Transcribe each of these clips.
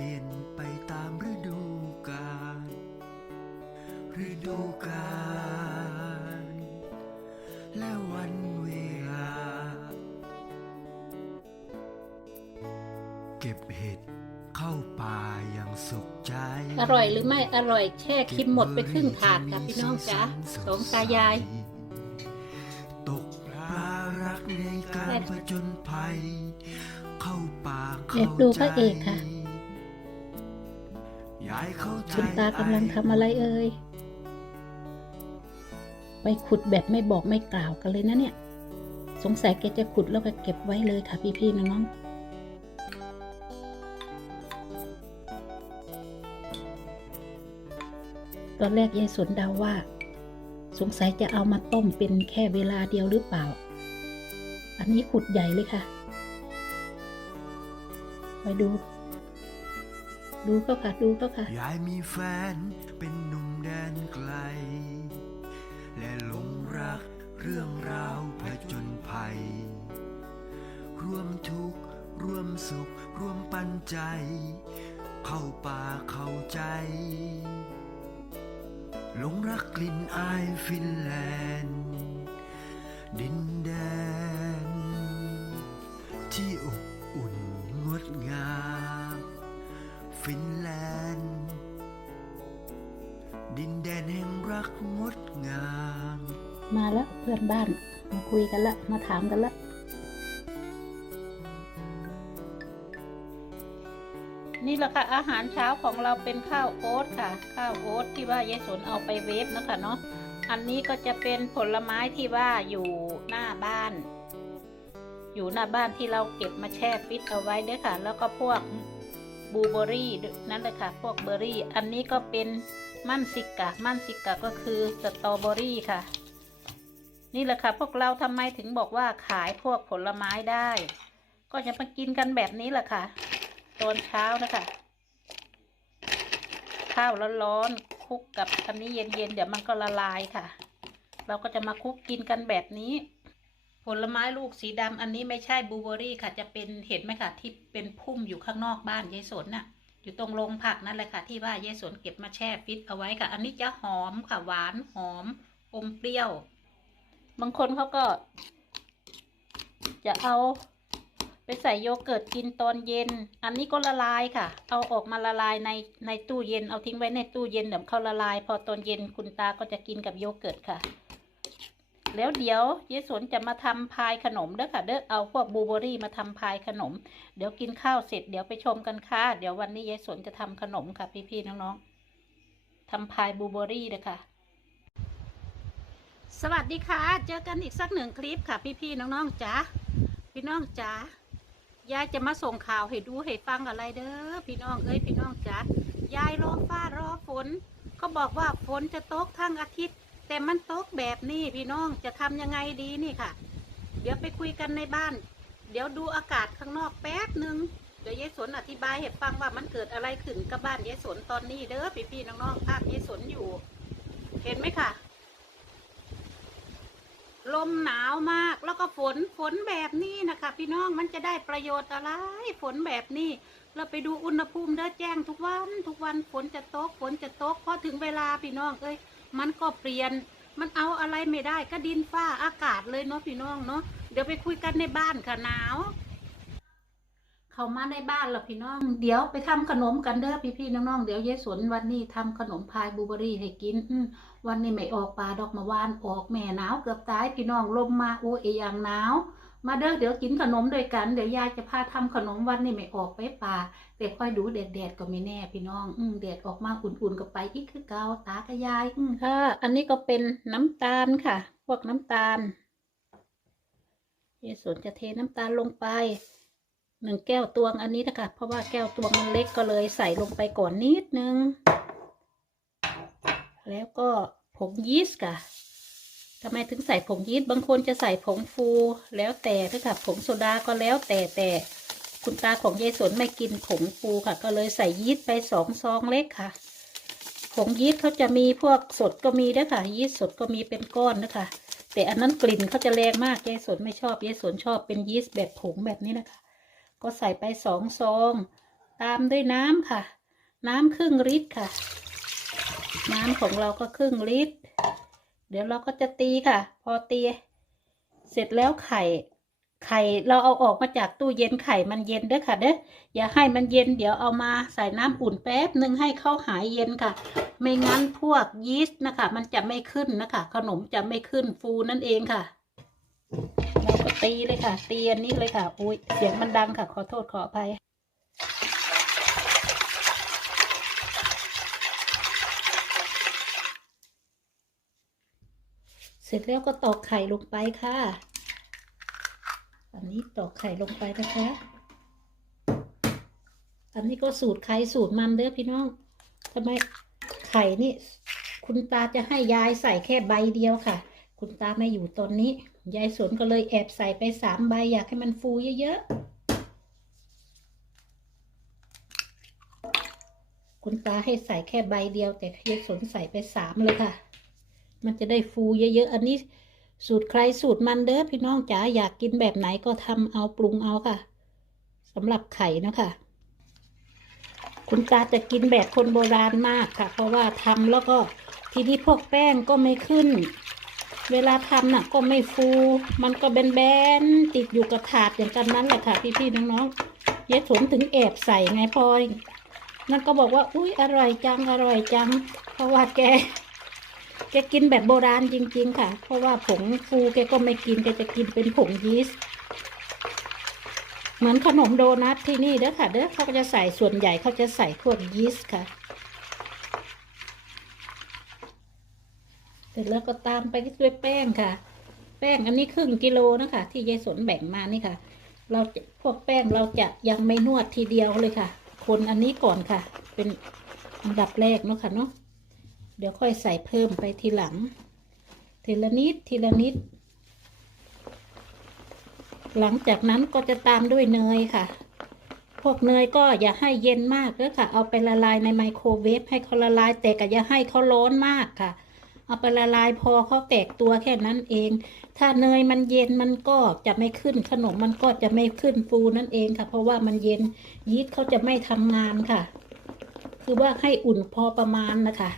ลี่ยนไปตามฤดูกาลฤดูกาลและวันเวลา เก็บเห็ดเข้าป่าอย่างสุขใจ อร่อยหรือไม่อร่อยแช่คิมหมดไปครึ่งถาดค่ะพี่น้องจ๋าสองตายายตกปลารักในการผจญภัย เข้าป่าแอเข้าบดูพใจระเอกค่ะยายเข้าใจ คุณตากำลังทำอะไรเอ่ย ไปขุดแบบไม่บอกไม่กล่าวกันเลยนะเนี่ย สงสัยแกจะขุดแล้วก็เก็บไว้เลยค่ะพี่ๆน้องๆตอนแรกยายสนเดาว่า สงสัยจะเอามาต้มเป็นแค่เวลาเดียวหรือเปล่า อันนี้ขุดใหญ่เลยค่ะ ไปดู ดูเขาค่ะ ดูเขาค่ะ ยายมีแฟนเป็นหนุ่มแดนไกล และหลงรักเรื่องราวผจญภัย ร่วมทุกข์ร่วมสุข ร่วมปันใจ เข้าป่าเข้าใจหลงรักกลิ่นอายฟินแลนด์ ดินแดน ที่อบอุ่นงดงาม ฟินแลนด์ ดินแดนแห่งรักงดงาม มาแล้วเพื่อนบ้าน มาคุยกันละมาถามกันละนี่แหละค่ะอาหารเช้าของเราเป็นข้าวโอ๊ตค่ะ ข้าวโอ๊ตที่ว่ายายสนเอาไปเวฟนะคะเนาะอันนี้ก็จะเป็นผลไม้ที่ว่าอยู่หน้าบ้าน อยู่หน้าบ้านที่เราเก็บมาแช่ฟิตเอาไว้ด้วยค่ะ แล้วก็พวก บูเบอร์รี่นั่นเลยค่ะ พวกเบอร์รี่ อันนี้ก็เป็นมั่นซิกะ มั่นซิกะก็คือสตรอเบอรี่ค่ะ นี่แหละค่ะ พวกเราทำไมถึงบอกว่าขายพวกผลไม้ได้ ก็จะมากินกันแบบนี้แหละค่ะ ตอนเช้านะคะ ข้าวร้อนๆคลุกกับอันนี้เย็นๆเดี๋ยวมันก็ละลายค่ะ เราก็จะมาคลุกกินกันแบบนี้ ลไม้ลูกสีดำอันนี้ไม่ใช่บูเบอร์รี่ค่ะจะเป็นเห็นไหมค่ะ ที่เป็นพุ่มอยู่ข้างนอกบ้านยายสนน่ะ อยู่ตรงโรงผักนั่นแหละค่ะที่ว่ายายสนเก็บมาแช่ฟิตเอาไว้ค่ะ อันนี้จะหอมค่ะหวานหอมอมเปรี้ยว บางคนเขาก็ จะเอาไปใส่โยเกิร์ตกินตอนเย็น อันนี้ก็ละลายค่ะ เอาออกมาละลายในในตู้เย็นเอาทิ้งไว้ในตู้เย็นเดี๋ยวเขาละลาย พอตอนเย็นคุณตาก็จะกินกับโยเกิร์ตค่ะ แล้วเดี๋ยวเยสวนจะมาทำพายขนมเด้อค่ะเด้อเอาพวกบูเบอรี่มาทำพายขนม เดี๋ยวกินข้าวเสร็จเดี๋ยวไปชมกันค่ะเดี๋ยววันนี้ยายสนจะทำขนมค่ะพี่ๆน้องๆทำพายบูเบอร์รี่เลยค่ะ สวัสดีค่ะ เจอกันอีกสักหนึ่งคลิปค่ะ พี่ๆน้องๆจ๋าพี่น้องจ๋ายายจะมาส่งข่าวให้ดูให้ฟังอะไรเด้อพี่น้องเอ้ยพี่น้องจ๋ายายรอฟ้ารอฝนเขาบอกว่าฝนจะตกทั้งอาทิตย์ แต่มันตกแบบนี้พี่น้องจะทำยังไงดีนี่ค่ะ เดี๋ยวไปคุยกันในบ้าน เดี๋ยวดูอากาศข้างนอกแป๊บหนึ่งเดี๋ยวยายสนอธิบายให้ฟังว่ามันเกิดอะไรขึ้นกับบ้านยายสนตอนนี้เด้อพี่ๆน้องๆภาพยายสนอยู่ เห็นไหมค่ะ ลมหนาวมากแล้วก็ฝนฝนแบบนี้นะคะ พี่น้องมันจะได้ประโยชน์อะไรฝนแบบนี้ เราไปดูอุณหภูมิเด้อแจ้งทุกวัน ทุกวันฝนจะตกฝนจะตกพอถึงเวลาพี่น้องเอ้ย มันก็เปลี่ยน มันเอาอะไรไม่ได้ก็ดินฟ้าอากาศเลยเนาะพี่น้องเนาะเดี๋ยวไปคุยกันในบ้านค่ะหนาว เขามาในบ้านแล้วพี่น้อง เดี๋ยวไปทำขนมกันเด้อพี่ๆน้องๆเดี๋ยวเยสวนวันนี้ทำขนมพายบูเบอรี่ให้กินอืวันนี้ไม่ออกปลาดอกมะวานออกแม่หนาวเกือบตายพี่น้องลมมาโอ้ยอย่างหนาว มาเด้อเดี๋ยวกินขนมด้วยกัน เดี๋ยวยายจะพาทำขนมวันนี้ไม่ออกไปป่าแต่ค่อยดูแดดๆก็ไม่แน่พี่น้อง อืมแดดออกมาอุ่นๆก็ไปอีกคือเกาตากับยายอืมค่ะ อันนี้ก็เป็นน้ำตาลค่ะ พวกน้ำตาลเยสวนจะเทน้ำตาลลงไปหนึ่งแก้วตวงอันนี้นะคะ เพราะว่าแก้วตวงมันเล็กก็เลยใส่ลงไปก่อนนิดนึง แล้วก็ผงยีสต์ค่ะ ทำไมถึงใส่ผงยีสต์บางคนจะใส่ผงฟูแล้วแต่ถ้าค่ะผงโซดาก็แล้วแต่แต่คุณตาของยายสนไม่กินผงฟูค่ะ ก็เลยใส่ยีสต์ไปสองซองเล็กค่ะ ผงยีสต์เขาจะมีพวกสดก็มีด้วยค่ะ ยีสต์สดก็มีเป็นก้อนนะคะ แต่อันนั้นกลิ่นเขาจะแรงมากยายสนไม่ชอบยายสนชอบเป็นยีสต์แบบผงแบบนี้นะคะ ก็ใส่ไปสองซอง ตามด้วยน้ำค่ะ น้ำครึ่งลิตรค่ะ น้ำของเราก็ครึ่งลิตร เดี๋ยวเราก็จะตีค่ะ พอตี เสร็จแล้วไข่ ไข่เราเอาออกมาจากตู้เย็นไข่มันเย็นเด้อค่ะเด้ออย่าให้มันเย็นเดี๋ยวเอามาใส่น้ำอุ่นแป๊บหนึ่งให้เข้าหายเย็นค่ะ ไม่งั้นพวกยีสต์นะคะ มันจะไม่ขึ้นนะคะ ขนมจะไม่ขึ้นฟูนั่นเองค่ะเราก็ตีเลยค่ะ ตีอันนี้เลยค่ะ อุ้ยเสียงมันดังค่ะ ขอโทษขออภัย เสร็จแล้วก็ตอกไข่ลงไปค่ะ อันนี้ตอกไข่ลงไปนะคะ อันนี้ก็สูตรใครสูตรมันเด้อพี่น้องทำไมไข่นี่ คุณตาจะให้ยายใส่แค่ใบเดียวค่ะ คุณตาไม่อยู่ตอนนี้ ยายสนก็เลยแอบใส่ไปสามใบอยากให้มันฟูเยอะๆ คุณตาให้ใส่แค่ใบเดียว แต่ยายสนใส่ไปสามเลยค่ะ มันจะได้ฟูเยอะๆ อันนี้สูตรใครสูตรมันเด้อพี่น้องจ๋าอยากกินแบบไหนก็ทำเอาปรุงเอาค่ะสำหรับไข่นะคะคุณตาจะกินแบบคนโบราณมากค่ะ เพราะว่าทำแล้วก็ทีนี้พวกแป้งก็ไม่ขึ้น เวลาทำน่ะ ก็ไม่ฟู มันก็แบนๆติดอยู่กับถาดอย่างกันนั้นแหละค่ะ พี่ๆน้องๆยายสนถึงแอบใส่ไงพอยนั่นก็บอกว่า อุ้ยอร่อยจังอร่อยจัง เพราะว่าแก แกกินแบบโบราณจริง ๆ ค่ะ เพราะว่าผงฟูแกก็ไม่กินแกจะกินเป็นผงยีสต์เหมือนขนมโดนัทที่นี่เด้อค่ะเด้อเขาก็จะใส่ส่วนใหญ่เขาจะใส่พวกยีสต์ค่ะ เสร็จแล้วก็ตามไปด้วยแป้งค่ะ แป้งอันนี้ครึ่งกิโลนะคะ ที่ยายสนแบ่งมานี่ค่ะ เราพวกแป้งเราจะยังไม่นวดทีเดียวเลยค่ะ คนอันนี้ก่อนค่ะ เป็นอันดับแรกเนาะค่ะเนาะ เดี๋ยวค่อยใส่เพิ่มไปทีหลัง ทีละนิดทีละนิด หลังจากนั้นก็จะตามด้วยเนยค่ะ พวกเนยก็อย่าให้เย็นมากเลยค่ะ เอาไปละลายในไมโครเวฟให้เขาละลายแต่ก็อย่าให้เขาร้อนมากค่ะเอาไปละลายพอเขาแตกตัวแค่นั้นเอง ถ้าเนยมันเย็นมันก็จะไม่ขึ้นขนมมันก็จะไม่ขึ้นฟูนั่นเองค่ะ เพราะว่ามันเย็นยีสต์เขาจะไม่ทำงานค่ะ คือว่าให้อุ่นพอประมาณนะคะ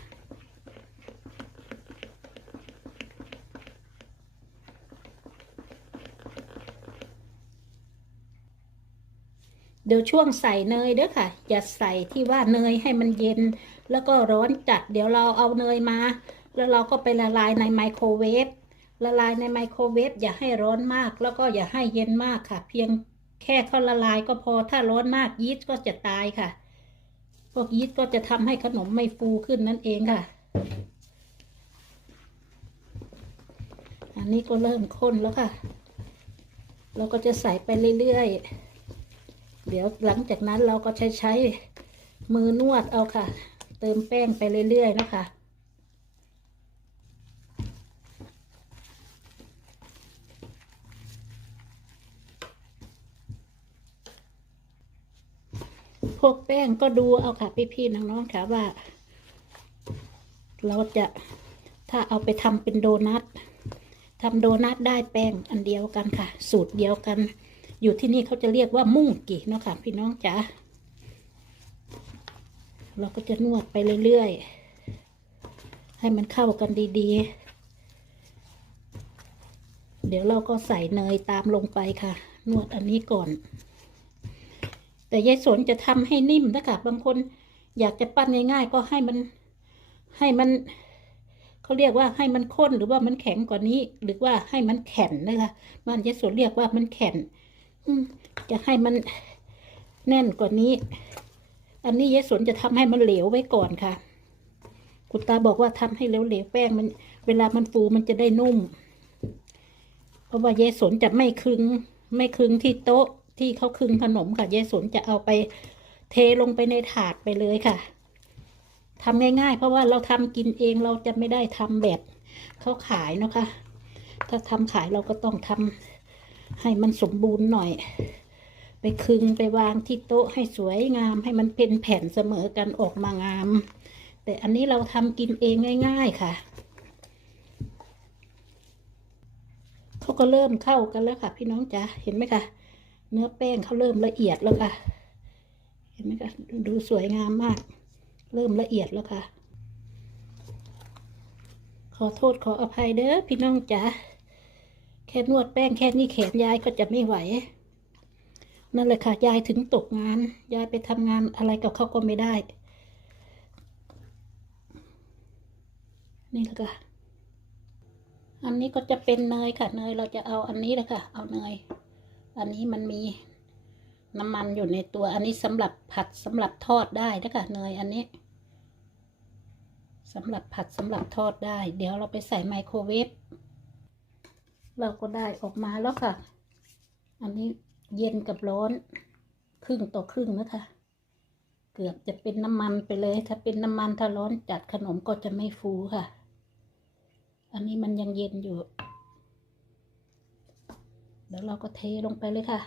ดี๋ยวช่วงใส่เนยเด้อค่ะ อย่าใส่ที่ว่าเนยให้มันเย็น แล้วก็ร้อนจัด เดี๋ยวเราเอาเนยมา แล้วเราก็ไปละลายในไมโครเวฟ ละลายในไมโครเวฟอย่าให้ร้อนมาก แล้วก็อย่าให้เย็นมากค่ะ เพียงแค่เขาละลายก็พอ ถ้าร้อนมากยีสต์ก็จะตายค่ะ พวกยีสต์ก็จะทำให้ขนมไม่ฟูขึ้นนั่นเองค่ะ อันนี้ก็เริ่มข้นแล้วค่ะ เราก็จะใส่ไปเรื่อยๆ เดี๋ยวหลังจากนั้นเราก็ใช้ใช้มือนวดเอาค่ะ เติมแป้งไปเรื่อย ๆ นะคะพวกแป้งก็ดูเอาค่ะพี่ๆน้องๆค่ะว่า เราจะถ้าเอาไปทำเป็นโดนัททำโดนัทได้แป้งอันเดียวกันค่ะ สูตรเดียวกัน อยู่ที่นี่เขาจะเรียกว่ามุ่งกี่เนาะค่ะ พี่น้องจ๋าเราก็จะนวดไปเรื่อยๆ ให้มันเข้ากันดีๆ เดี๋ยวเราก็ใส่เนยตามลงไปค่ะ นวดอันนี้ก่อน แต่ยายสนจะทำให้นิ่มนะคะบางคนอยากจะปั้นง่ายๆ ก็ให้มันให้มันเขาเรียกว่าให้มันข้นหรือว่ามันแข็งกว่านี้ หรือว่าให้มันแข็งนะคะบ้านยายสนเรียกว่ามันแข็ง จะให้มันแน่นกว่านี้ อันนี้ยายสนจะทำให้มันเหลวไว้ก่อนค่ะ คุณตาบอกว่าทำให้เหลวๆแป้งมัน เวลามันฟูมันจะได้นุ่ม เพราะว่ายายสนจะไม่คึง ไม่คึงที่โต๊ะที่เขาคึงขนมค่ะยายสนจะเอาไปเทลงไปในถาดไปเลยค่ะทำง่ายๆ เพราะว่าเราทำกินเองเราจะไม่ได้ทำแบบเขาขายนะคะ ถ้าทำขายเราก็ต้องทำ ให้มันสมบูรณ์หน่อย ไปคึงไปวางที่โต๊ะให้สวยงาม ให้มันเป็นแผ่นเสมอกันออกมางาม แต่อันนี้เราทำกินเองง่าย ๆค่ะเขาก็เริ่มเข้ากันแล้วค่ะ พี่น้องจ๋าเห็นไหมคะเนื้อแป้งเขาเริ่มละเอียดแล้วค่ะ เห็นไหมคะดูสวยงามมาก เริ่มละเอียดแล้วค่ะ ขอโทษขออภัยเด้อพี่น้องจ๋า แค่นวดแป้งแค่นี้แขนยายก็จะไม่ไหว นั่นเลยค่ะยายถึงตกงาน ยายไปทำงานอะไรกับเขาก็ไม่ได้ นี่แหละค่ะอันนี้ก็จะเป็นเนยค่ะ เนยเราจะเอาอันนี้เลยค่ะ เอาเนย อันนี้มันมีน้ำมันอยู่ในตัว อันนี้สำหรับผัดสำหรับทอดได้นะคะเนยอันนี้สำหรับผัดสำหรับทอดได้ เดี๋ยวเราไปใส่ไมโครเวฟ เราก็ได้ออกมาแล้วค่ะ อันนี้เย็นกับร้อน ครึ่งต่อครึ่งนะคะ เกือบจะเป็นน้ำมันไปเลย ถ้าเป็นน้ำมันถ้าร้อนจัดขนมก็จะไม่ฟูค่ะ อันนี้มันยังเย็นอยู่เดี๋ยวเราก็เทลงไปเลยค่ะ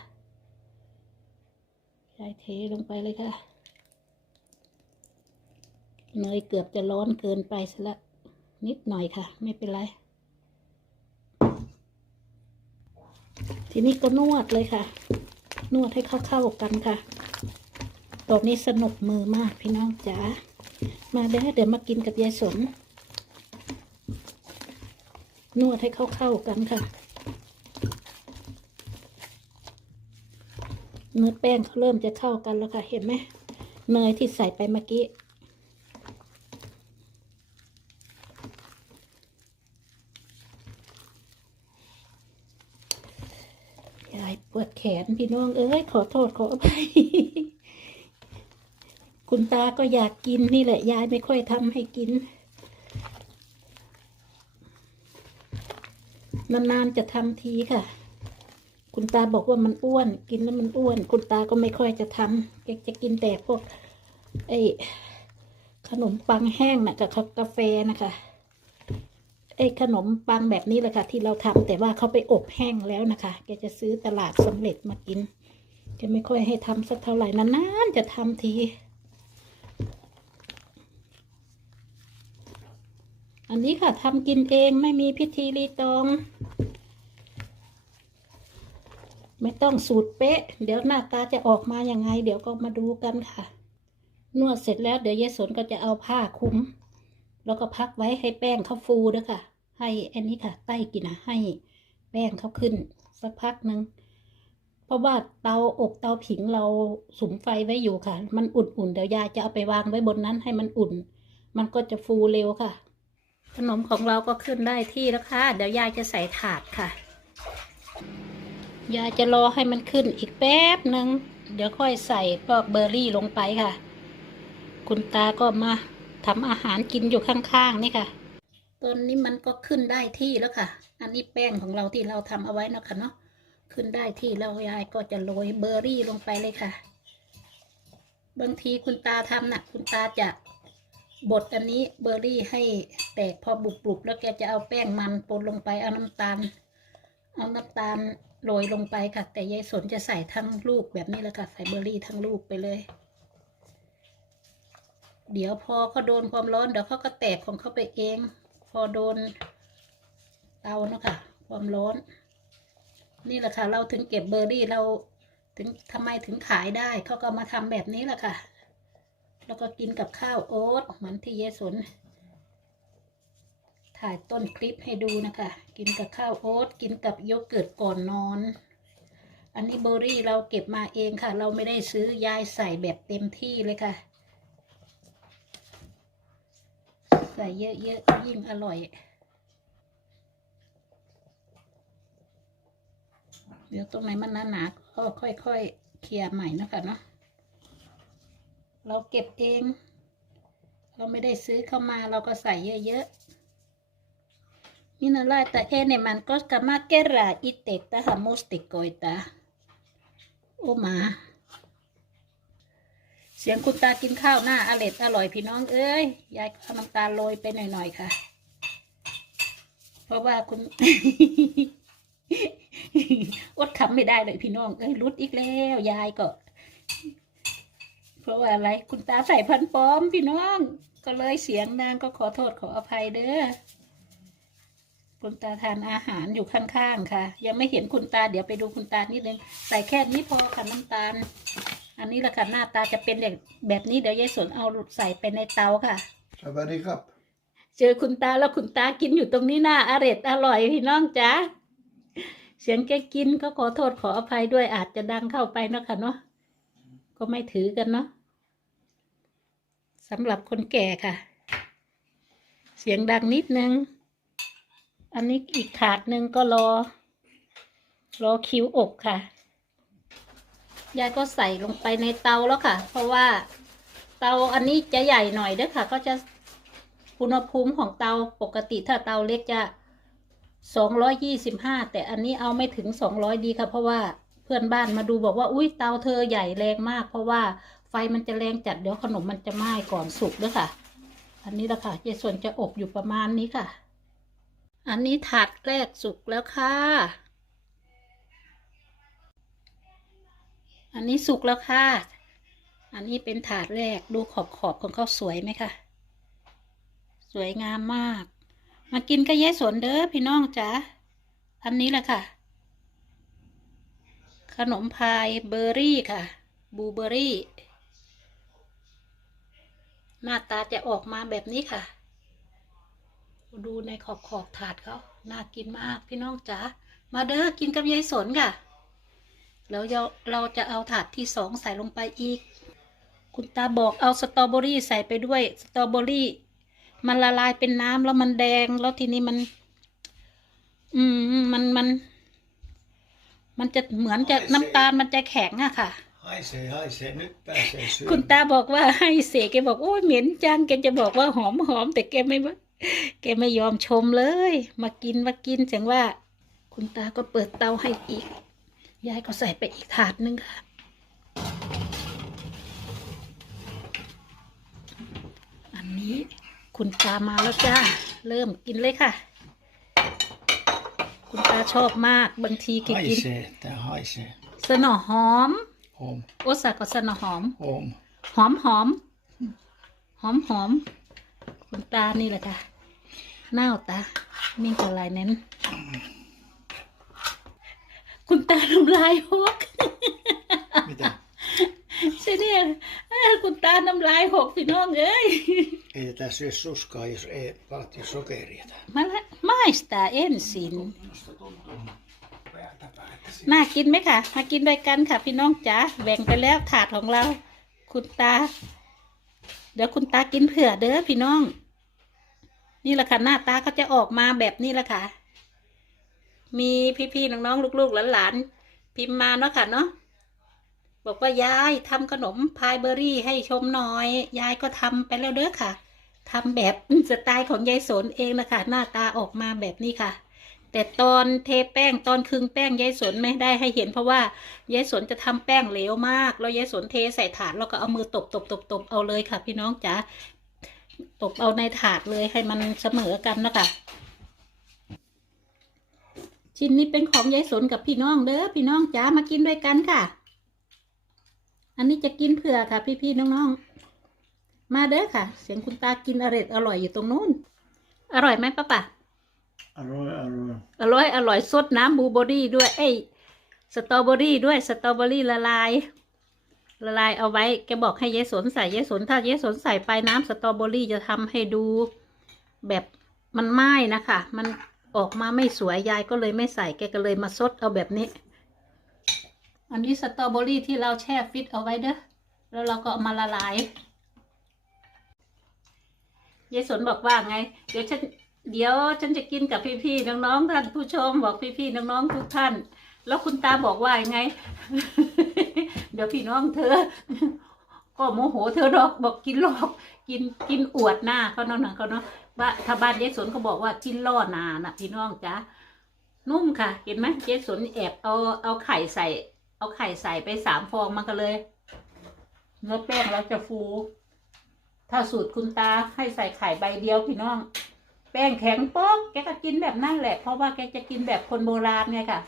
ใช้เทลงไปเลยค่ะเนยเกือบจะร้อนเกินไปซะละนิดหน่อยค่ะ ไม่เป็นไร ทีนี้ก็นวดเลยค่ะ นวดให้เข้าๆกันค่ะตอนนี้สนุกมือมากพี่น้องจ๋ามาเดี๋ยวเดี๋ยวมากินกับยายสนนวดให้เข้าๆกันค่ะเนื้อแป้งเขาเริ่มจะเข้ากันแล้วค่ะ เห็นไหมเนยที่ใส่ไปเมื่อกี้ ยายปวดแข นพี่น้องเอ้ยขอโทษขออภัยคุณตาก็อยากกินนี่แหละ ยายไม่ค่อยทำให้กิน นานๆจะทำทีค่ะ คุณตาบอกว่ามันอ้วน กินแล้วมันอ้วน คุณตาก็ไม่ค่อยจะทำแกจะกินแต่พวกไอ้ขนมปังแห้งนะกับกาแฟนะคะ ไอ้ขนมปังแบบนี้แหละค่ะ ที่เราทำแต่ว่าเขาไปอบแห้งแล้วนะคะ แกจะซื้อตลาดสำเร็จมากิน จะไม่ค่อยให้ทำสักเท่าไหร่นานๆจะทำที อันนี้ค่ะทำกินเองไม่มีพิธีรีตอง ไม่ต้องสูตรเป๊ะ เดี๋ยวหน้าตาจะออกมาอย่างไง เดี๋ยวก็มาดูกันค่ะ นวดเสร็จแล้วเดี๋ยวยายสนก็จะเอาผ้าคลุม แล้วก็พักไว้ให้แป้งเขาฟูด้วยค่ะ ให้อันนี้ค่ะ ใต้กินนะให้แป้งเขาขึ้น สักพักหนึ่งเพราะว่าเตาอบเตาผิงเราสุมไฟไว้อยู่ค่ะ มันอุ่นๆเดี๋ยวยายจะเอาไปวางไว้บนนั้นให้มันอุ่น มันก็จะฟูเร็วค่ะ ขนมของเราก็ขึ้นได้ที่แล้วค่ะ เดี๋ยวยายจะใส่ถาดค่ะ ยายจะรอให้มันขึ้นอีกแป๊บหนึ่งเดี๋ยวค่อยใส่พวกเบอร์รี่ลงไปค่ะ คุณตาก็มา ทำอาหารกินอยู่ข้างๆนี่ค่ะตอนนี้มันก็ขึ้นได้ที่แล้วค่ะ อันนี้แป้งของเราที่เราทำเอาไว้นะคะเนาะขึ้นได้ที่แล้วยายก็จะโรยเบอร์รี่ลงไปเลยค่ะ บางทีคุณตาทำน่ะ คุณตาจะบดอันนี้เบอร์รี่ให้แตกพอบุบๆแล้วแกจะเอาแป้งมันปนลงไปเอาน้ำตาล เอาน้ำตาลโรยลงไปค่ะ แต่ยายสนจะใส่ทั้งลูกแบบนี้แหละค่ะใส่เบอร์รี่ทั้งลูกไปเลย เดี๋ยวพอเขาโดนความร้อนเดี๋ยวเขาก็แตกของเขาไปเอง พอโดนเตาเนาะค่ะ ความร้อน นี่แหละค่ะ เราถึงเก็บเบอร์รี่เราถึงทำไมถึงขายได้เขาก็มาทำแบบนี้แหละค่ะ แล้วก็กินกับข้าวโอ๊ตเหมือนที่เยสนถ่ายต้นคลิปให้ดูนะคะ กินกับข้าวโอ๊ตกินกับโยเกิร์ตก่อนนอน อันนี้เบอร์รี่เราเก็บมาเองค่ะ เราไม่ได้ซื้อยายใส่แบบเต็มที่เลยค่ะ ใส่เยอะๆยิ่งอร่อยเดี๋ยวตรงไหนมันหนาๆก็ค่อยๆเคลียร์ใหม่นะคะเนาะเราเก็บเอง เราไม่ได้ซื้อเข้ามาเราก็ใส่เยอะๆ Minä laitan enemmän, koska mä kerään itse tähän mustikoita. โอ้หมา สียงคุณตากินข้าวหน้าอร่อยอร่อยพี่น้องเอ้ยยายเอาน้ำตาลโรยไปหน่อยๆค่ะ เพราะว่าคุณอดคำไม่ได้เลยพี่น้องเอ้ยรุดอีกแล้วยายก็เพราะว่าอะไร คุณตาใส่พันปลอมพี่น้อง ก็เลยเสียงดังก็ขอโทษขออภัยเด้อคุณตาทานอาหารอยู่ข้างๆค่ะ ยังไม่เห็นคุณตาเดี๋ยวไปดูคุณตานิดนึงใส่แค่นี้พอค่ะน้ำตาล อันนี้แหละค่ะหน้าตาจะเป็นแบบแบบนี้เดี๋ยวยายสนเอาใส่ไปในเตาค่ะ สวัสดีครับ เจอคุณตาแล้วคุณตากินอยู่ตรงนี้น่าอร่อยอร่อยพี่น้องจ๋าเสียงแกกินก็ขอโทษขออภัยด้วยอาจจะดังเข้าไปเนาะค่ะเนาะก็ไม่ถือกันเนาะสำหรับคนแก่ค่ะ เสียงดังนิดนึง อันนี้อีกถาดหนึ่งก็รอ รอคิวอบค่ะ ยายก็ใส่ลงไปในเตาแล้วค่ะ เพราะว่าเตาอันนี้จะใหญ่หน่อยเด้อค่ะ ก็จะอุณหภูมิของเตาปกติถ้าเตาเล็กจะสองร้อยยี่สิบห้าแต่อันนี้เอาไม่ถึงสองร้อยดีค่ะ เพราะว่าเพื่อนบ้านมาดูบอกว่า อุ้ยเตาเธอใหญ่แรงมาก เพราะว่าไฟมันจะแรงจัดเดี๋ยวขนมมันจะไหม้ก่อนสุกด้วยค่ะ อันนี้ละค่ะเจส่วนจะอบอยู่ประมาณนี้ค่ะ อันนี้ถาดแรกสุกแล้วค่ะ อันนี้สุกแล้วค่ะ อันนี้เป็นถาดแรกดูขอบขอบของเขาสวยไหมคะสวยงามมาก มากินก็แย่สวนเด้อพี่น้องจ๋าอันนี้แหละค่ะ ขนมพายเบอร์รี่ค่ะบูเบอร์รี่ หน้าตาจะออกมาแบบนี้ค่ะ ดูในขอบขอบถาดเขาน่ากินมากพี่น้องจ๋ามาเด้อกินกับยายสนค่ะ แล้วเราเราจะเอาถาดที่สองใส่ลงไปอีก คุณตาบอกเอาสตรอเบอรี่ใส่ไปด้วย สตรอเบอรี่มันละลายเป็นน้ำแล้วมันแดงแล้วทีนี้มัน อืมมันมัน มันจะเหมือนจะน้ำตาลมันจะแข็งอะค่ะ Haisee, haisee, nyt pääsee syömään. คุณตาบอกว่าให้เสกแกบอกโอ้ยเหม็นจังแกจะบอกว่าหอมหอมแต่แกไม่ว่าแกไม่ยอมชมเลย มากินมากินแสดงว่า คุณตาก็เปิดเตาให้อีก ยายก็ใส่ไปอีกถาดนึงค่ะอันนี้คุณตามาแล้วจ้า เริ่มกินเลยค่ะ คุณตาชอบมากบางทีแกกิน Haisee, tää haisee. สนอหอม Om, โอซาก็สนอหอม om. หอมหอม หอมหอม คุณตานี่แหละค่ะหน้าตามีกว่าลายเน้นคุณตา น้ำลายหก Mitä? ใช่เนี่ยเอ้ยคุณตาน้ำลายหกพี่น้องเอ้ย Ei tätä syö suskaa, jos ei vaatii sokeria. tää. มาละมาสตาเอ็นสิน Musta tuntuu päältä päätä. น่ากินไหมคะมากินด้วยกันค่ะ พี่น้องจ๋าแบ่งไปแล้วถาดของเรา คุณตา เดี๋ยวคุณตากินเผื่อเด้อพี่น้อง นี่แหละค่ะหน้าตาก็จะออกมาแบบนี้แหละค่ะ มีพี่ๆน้องๆลูกๆหลานๆ พิมพ์มาเนาะค่ะเนาะบอกว่ายายทำขนมพายเบอร์รี่ให้ชมหน่อย ยายก็ทำไปแล้วเด้อค่ะทำแบบสไตล์ของยายสนเองนะคะ หน้าตาออกมาแบบนี้ค่ะ แต่ตอนเทแป้งตอนคึงแป้งยายสนไม่ได้ให้เห็นเพราะว่ายายสนจะทำแป้งเหลวมากแล้วยายสนเทใส่ถาดแล้วก็เอามือตบตบตบตบเอาเลยค่ะ พี่น้องจ๋าตบเอาในถาดเลยให้มันเสมอกันนะคะ ชิ้นนี้เป็นของยายสนกับพี่น้องเด้อพี่น้องจ๋ามากินด้วยกันค่ะ อันนี้จะกินเผื่อค่ะ พี่ๆน้องๆ มาเด้อค่ะ เสียงคุณตากินอร่อยอร่อยอยู่ตรงนู้น อร่อยไหมป้าป่ะ Aroi, aroi. อร่อยอร่อยสดน้ำบลูเบอร์รี่ด้วยเอ้ยสตรอเบอรี่ด้วยสตรอเบอรี่ละลาย ละลายเอาไว้แกบอกให้ยายสนใส่ยายสนถ้ายายสนใส่ไปน้ำสตรอเบอรี่จะทำให้ดูแบบมันไหม้นะคะ มัน ออกมาไม่สวยยายก็เลยไม่ใส่แกก็เลยมาซดเอาแบบนี้ อันนี้สตรอเบอรี่ที่เราแช่ฟิตเอาไว้เด้อแล้วเราก็ามาละลายยายสนบอกว่าไง เดี๋ยวฉันเดี๋ยวฉันจะกินกับพี่ๆน้องๆท่านผู้ชมบอกพี่ๆน้องๆทุกท่าน แล้วคุณตาบอกว่าไง เดี๋ยวพี่น้องเธอ ก็โมโหเธอดอกบอกกินหลอกกินกินอวดหน้าเขาเนาะนะเขาเนาะว่าถ้าบ้านยายสนเขาบอกว่ากินล่อหนาน่ะ พี่น้องจ้านุ่มค่ะ เห็นไหมยายสนแอบเอาเอาไข่ใส่ เอาไข่ใส่ไปสามฟองมันก็เลยเนื้อแป้งเราจะฟู ถ้าสูตรคุณตาให้ใส่ไข่ใบเดียวพี่น้อง แป้งแข็งป๊อกแกก็กินแบบนั่นแหละ เพราะว่าแกจะกินแบบคนโบราณไงค่ะ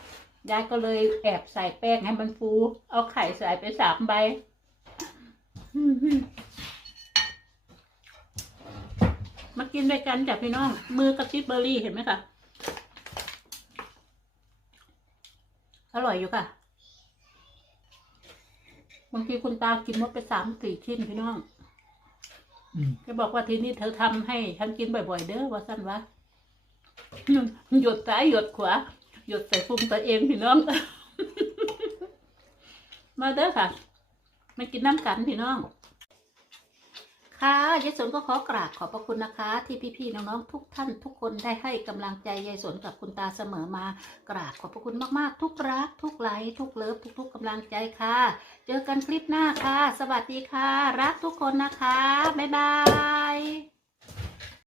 ยายก็เลยแอบใส่แป้งให้มันฟู เอาไข่ใส่ไปสามใบ มมากินด้วยกันจ้ะพี่น้อง มือกระชิบเบอร์รี่เห็นไหมคะ อร่อยอยู่ค่ะ บางทีคุณตากินมดไปสามสี่ชิ้นพี่น้องอืมแกบอกว่าทีนี้เธอทำให้ฉันกินบ่อยๆ เด้อว่าสั้นวะหยดซ้ายหยดขวาหยดใส่พุงตัวเองพี่น้อง มาเด้อค่ะ มันกินน้ำกันพี่น้อง ค่ะยายสนก็ขอกราบขอบพระคุณนะคะ ที่พี่ๆน้องๆทุกท่านทุกคนได้ให้กำลังใจยายสนกับคุณตาเสมอมากราบขอบพระคุณมากๆ ทุกรัก ทุกไลค์ทุกเลิฟทุก ๆกำลังใจค่ะ เจอกันคลิปหน้าค่ะ สวัสดีค่ะ รักทุกคนนะคะบ๊ายบาย